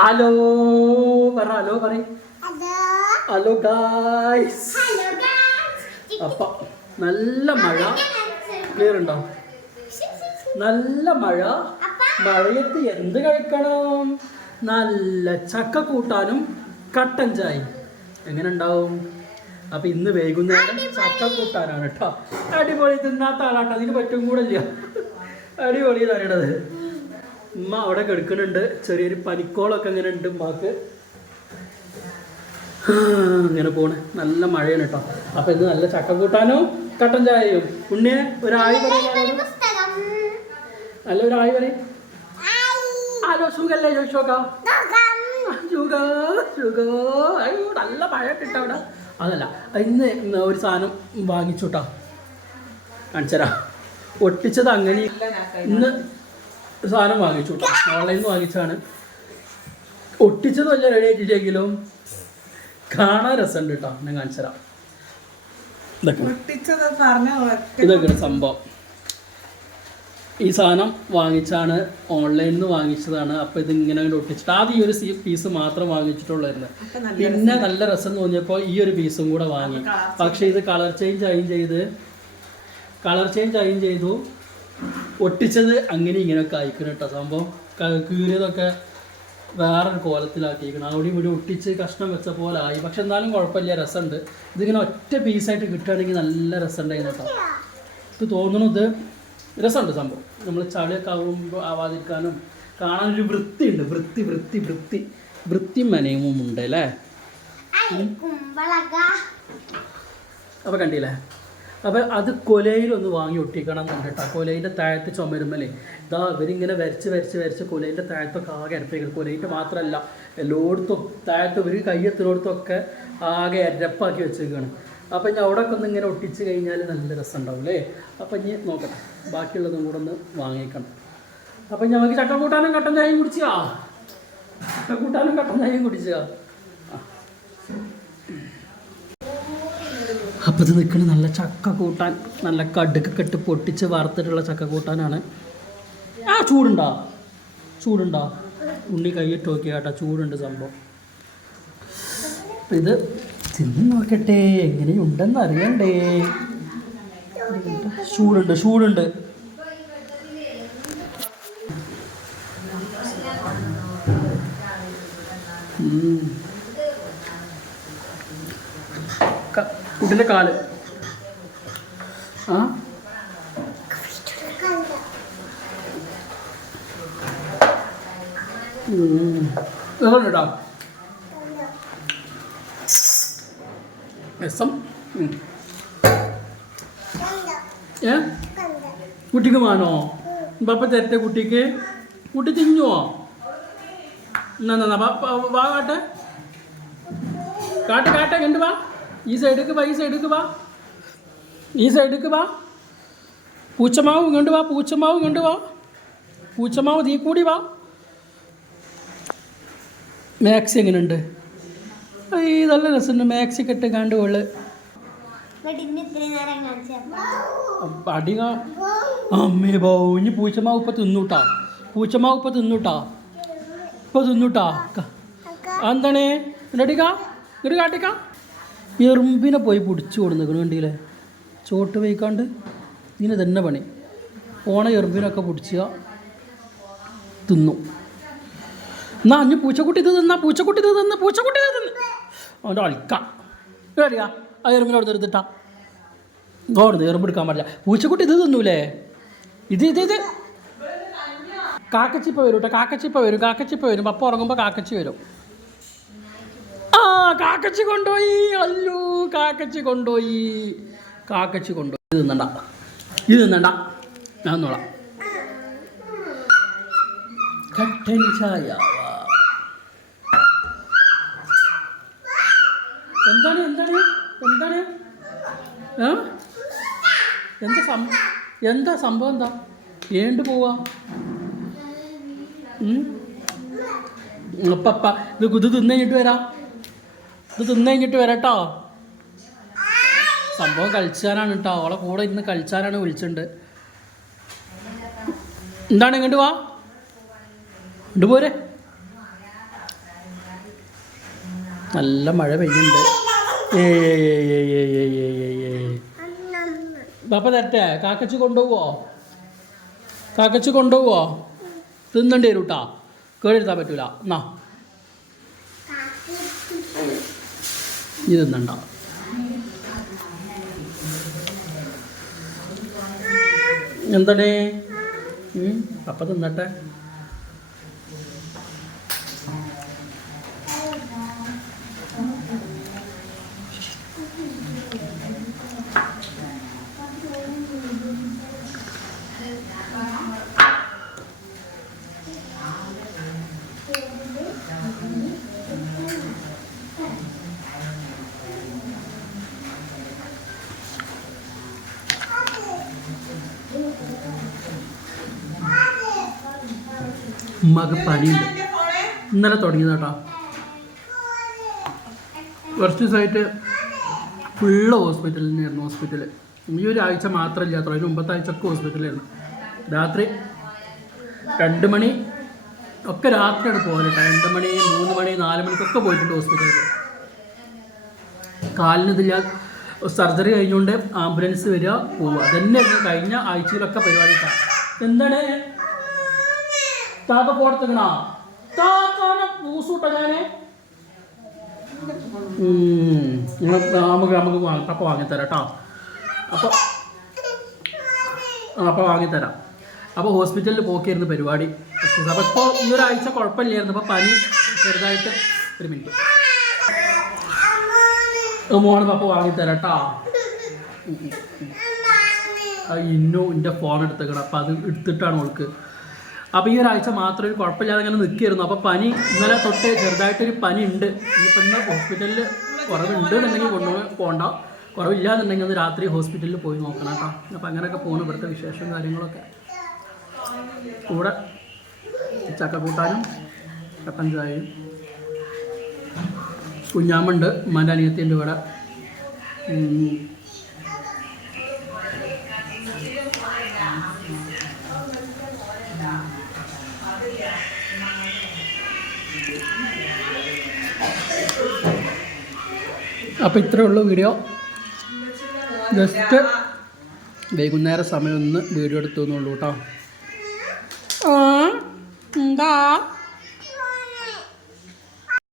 Hello hello പറയും. Hello guys. അപ്പൊ നല്ല മഴ. ക്ലിയർ ഉണ്ടോ? നല്ല മഴ. മഴയത്ത് എന്ത് കഴിക്കണം? നല്ല ചക്ക കൂട്ടാനും കട്ടൻ ചായയും. എങ്ങനെ ഉണ്ടാവും? അപ്പൊ ഇന്ന് വൈകുന്നേരം ചക്ക കൂട്ടാനാണ് കേട്ടോ. അടിപൊളി. തിന്നാത്ത ആളാട്ടോ, അതിന് പറ്റും കൂടെ ഇല്ല. അടിപൊളി തരേണ്ടത്. ഉമ്മ അവിടെ കിടക്കുന്നുണ്ട്. ചെറിയൊരു പനിക്കോളൊക്കെ ഇങ്ങനെ ഉണ്ട് ഉമ്മാക്ക്. ഇങ്ങനെ പോണ്. നല്ല മഴയാണ് കേട്ടോ. അപ്പൊ ഇന്ന് നല്ല ചക്ക കൂട്ടാനും കട്ടൻ ചായയും. ഉണ്ണിയെ ഒരായി പറയാം. നല്ല ഒരായി പറയും. ഹലോ സുഖല്ലേ ചോദിച്ചോക്കാം. അയ്യോ നല്ല മഴ കിട്ട അവിടെ. അതല്ല, ഇന്ന് ഒരു സാധനം വാങ്ങിച്ചോട്ടാ, കാണിച്ചരാ. ഒട്ടിച്ചത് അങ്ങനെ ഇന്ന് സാധനം വാങ്ങിച്ചു കേട്ടോ. ഓൺലൈനിൽ നിന്ന് വാങ്ങിച്ചാണ്. ഒട്ടിച്ചത് വല്ല റെഡി ആയിട്ടില്ലെങ്കിലും കാണാൻ രസമുണ്ട് കേട്ടോ. ഞാൻ കാണിച്ചുതരാം. ഇതൊക്കെയാണ് സംഭവം. ഈ സാധനം വാങ്ങിച്ചാണ്, ഓൺലൈനിൽ നിന്ന് വാങ്ങിച്ചതാണ്. അപ്പോൾ ഇതിങ്ങനെ ഒട്ടിച്ചിട്ട് ആദ്യം ഈ ഒരു പീസ് മാത്രം വാങ്ങിച്ചിട്ടുള്ളായിരുന്നു. പിന്നെ നല്ല രസം തോന്നിയപ്പോൾ ഈ ഒരു പീസും കൂടെ വാങ്ങി. പക്ഷേ ഇത് കളർ ചേഞ്ച് ചെയ്തു. ഒട്ടിച്ചത് അങ്ങനെ ഇങ്ങനെയൊക്കെ അയക്കണം കേട്ടോ. സംഭവം കീറിയതൊക്കെ വേറൊരു കോലത്തിലാക്കിയിരിക്കണം. അവിടെ ഇവിടെ ഒട്ടിച്ച് കഷ്ണം വെച്ച പോലെ ആയി. പക്ഷെ എന്നാലും കുഴപ്പമില്ല, രസമുണ്ട്. ഇതിങ്ങനെ ഒറ്റ പീസായിട്ട് കിട്ടുകയാണെങ്കിൽ നല്ല രസമുണ്ടായിരുന്നു കേട്ടോ. ഇത് തോന്നുന്നത് രസമുണ്ട് സംഭവം. നമ്മൾ ചളിയൊക്കെ ആവാതിരിക്കാനും കാണാനൊരു വൃത്തിയുണ്ട്. വൃത്തി മനയവും ഉണ്ട് അല്ലേ. അപ്പോൾ കണ്ടില്ലേ? അപ്പോൾ അത് കൊലയിലൊന്ന് വാങ്ങി ഒട്ടിക്കണം എന്നുണ്ട് കേട്ടോ. കൊലയിൻ്റെ താഴത്ത് ചുമരുമല്ലേ ഇതാ ഇവരിങ്ങനെ വരച്ച് കൊലയിൻ്റെ താഴത്തൊക്കെ ആകെ അരപ്പിക്കണം. കൊലയിട്ട് മാത്രമല്ല എല്ലായിടത്തും താഴത്ത് ഒരു കയ്യെത്തിനോടത്തൊക്കെ ആകെ അരപ്പാക്കി വെച്ചേക്കാണ്. അപ്പം ഇനി അവിടെയൊക്കെ ഒന്ന് ഇങ്ങനെ ഒട്ടിച്ച് കഴിഞ്ഞാൽ നല്ല രസം ഉണ്ടാവും അല്ലേ. അപ്പം ഇനി നോക്കട്ടെ, ബാക്കിയുള്ളതും കൂടെ ഒന്ന് വാങ്ങിക്കണം. അപ്പം ഞങ്ങൾക്ക് ചക്കക്കൂട്ടാനും കട്ടൻ ചായയും കുടിച്ചാ. അപ്പം ഇത് നിൽക്കണ നല്ല ചക്ക കൂട്ടാൻ, നല്ല കടുക്കൊക്കെ ഇട്ട് പൊട്ടിച്ച് വറുത്തിട്ടുള്ള ചക്ക കൂട്ടാനാണ്. ചൂടുണ്ടോ? ഉണ്ണി കൈയിട്ട് നോക്കിയാ കേട്ടോ, ചൂടുണ്ട് സംഭവം. അപ്പം ഇത് തിന്ന് നോക്കട്ടെ, എങ്ങനെയുണ്ടെന്ന് അറിയണ്ടേ. ചൂടുണ്ട്. കുട്ടിൻ്റെ കാല് കേട്ടോ. രസം. കുട്ടിക്ക് വേണോ? പപ്പ തരട്ടെ കുട്ടിക്ക്. കുട്ടി തിന്നുവോ? എന്നാ വാ കാട്ടെ കണ്ടു വാ. ഈ സൈഡിലേക്ക് വാ. പൂച്ചമാവ് കണ്ടു വാ. പൂച്ചമാവ് തീ കൂടി വാ. മാക്സി എങ്ങനെയുണ്ട്? ഈ നല്ല രസമുണ്ട്. മാക്സി കെട്ട് കണ്ടുകൊള്ളു. അമ്മേ ഇനി പൂച്ചമാവ് ഇപ്പം തിന്നൂട്ടാ. എന്താണ് ഇങ്ങോട്ട് കാട്ടിക്ക. എറുമ്പിനെ പോയി പിടിച്ചു കൊടുക്കുന്നു കണ്ടില്ലേ. ചോട്ട് വയ്ക്കാണ്ട് ഇതിന് തന്നെ പണി. പോണ എറുമ്പിനൊക്കെ പിടിച്ചുക തിന്നു. എന്നാ അഞ്ഞ് പൂച്ചക്കുട്ടി ഇത് തിന്ന്. അവൻ്റെ അൽക്ക അറിയാ. ആ എറുമ്പിനോട് എടുത്തിട്ടാ ഓടുന്നു. എറുമ്പെടുക്കാൻ പാടില്ല. പൂച്ചക്കുട്ടി ഇത് തിന്നൂലേ. ഇത് കാക്കച്ചിപ്പ വരും കേട്ടോ. കാക്കച്ചിപ്പ വരും. പപ്പ ഉറങ്ങുമ്പോൾ കാക്കച്ചി വരും. കാക്കച്ചി കൊണ്ടുപോയി. ഇത് തിന്നണ്ട. ഞാൻ നോളാം. കട്ടൻ ചായ. എന്താണ് എന്താ സംഭവം? എന്താ ഏണ്ട് പോവാ? അപ്പ ഇത് തിന്നു കഴിഞ്ഞിട്ട് വരാട്ടോ. സംഭവം കളിച്ചാനാണ് കേട്ടോ. അവളെ കൂടെ ഇന്ന് കളിച്ചാനാണ് വിളിച്ചിട്ടുണ്ട്. എന്താണ് ഇങ്ങോട്ട് വാ. പോരെ. നല്ല മഴ പെയ്യുന്നുണ്ട്. പാപ്പ തരട്ടെ? കാക്കച്ച് കൊണ്ടുപോവോ? കാക്കച്ച് കൊണ്ടുപോവോ? തിന്നേണ്ടി വരും കേട്ടാ, കേടെടുത്താൻ പറ്റൂല. എന്നാ ഇത് തിന്നണ്ട. എന്താണ് പപ്പ തിന്നട്ടെ. ഉമ്മക്ക് പനിയുണ്ട്, ഇന്നലെ തുടങ്ങിയത് കേട്ടോ. കുറച്ച് ദിവസമായിട്ട് ഫുള്ള് ഹോസ്പിറ്റലിൽ തന്നെയായിരുന്നു. ഹോസ്പിറ്റലിൽ ഈ ഒരാഴ്ച മാത്രമല്ല, അതിന് മുമ്പത്തെ ആഴ്ചയൊക്കെ ഹോസ്പിറ്റലിലായിരുന്നു. രാത്രി 2 മണി ഒക്കെ രാത്രിയാണ് പോകല് കേട്ടോ. 2 മണി 3 മണി 4 മണിക്കൊക്കെ പോയിട്ടുണ്ട് ഹോസ്പിറ്റലിൽ. കാലിനിതില്ല, സർജറി കഴിഞ്ഞുകൊണ്ട് ആംബുലൻസ് വരിക പോവുക, അതന്നെയായിരുന്നു കഴിഞ്ഞ ആഴ്ചയിലൊക്കെ പരിപാടി കേട്ടോ. എന്താണ് താത്ത പോടത്തിക്കണ പൂസൂട്ട ഞാന് നമുക്ക് അപ്പം വാങ്ങിത്തരാം കേട്ടോ. അപ്പം വാങ്ങിത്തരാം. അപ്പോൾ ഹോസ്പിറ്റലിൽ പോക്കിയായിരുന്നു പരിപാടി. അപ്പോൾ ഇപ്പോൾ ഈ ഒരാഴ്ച കുഴപ്പമില്ലായിരുന്നു. അപ്പോൾ പനി ചെറുതായിട്ട്. ഒരു മിനിറ്റ് മോണ് പപ്പ വാങ്ങിത്തരാം കേട്ടോ. ഇന്നോ എൻ്റെ ഫോൺ എടുത്തേക്കണം, അപ്പോൾ അത് എടുത്തിട്ടാണ് അവൾക്ക്. അപ്പോൾ ഈ ഒരാഴ്ച മാത്രം ഒരു കുഴപ്പമില്ലാതെ അങ്ങനെ നിൽക്കുകയായിരുന്നു. അപ്പോൾ പനി ഇന്നലെ തൊട്ട് ചെറുതായിട്ടൊരു പനി ഉണ്ട്. ഇനിയിപ്പോൾ ഇന്ന് ഹോസ്പിറ്റലിൽ കുറവുണ്ട് എന്നുണ്ടെങ്കിൽ പോകണ്ട, കുറവില്ല എന്നുണ്ടെങ്കിൽ ഒന്ന് രാത്രി ഹോസ്പിറ്റലിൽ പോയി നോക്കണം കേട്ടോ. അപ്പോൾ അങ്ങനെയൊക്കെ പോകുന്നു ഇവിടുത്തെ വിശേഷം കാര്യങ്ങളൊക്കെ. കൂടെ ചക്കക്കൂട്ടാനും കട്ടൻ ചായയും. കുഞ്ഞാമുണ്ട്, ഉമ്മാൻ്റെ അനിയത്തിൻ്റെ ഇവിടെ. അപ്പോൾ ഇത്രയേ ഉള്ളൂ വീഡിയോ. ജസ്റ്റ് വൈകുന്നേരം സമയം ഒന്ന് വീഡിയോ എടുത്തു എന്നുള്ളൂ കേട്ടോ. എന്താ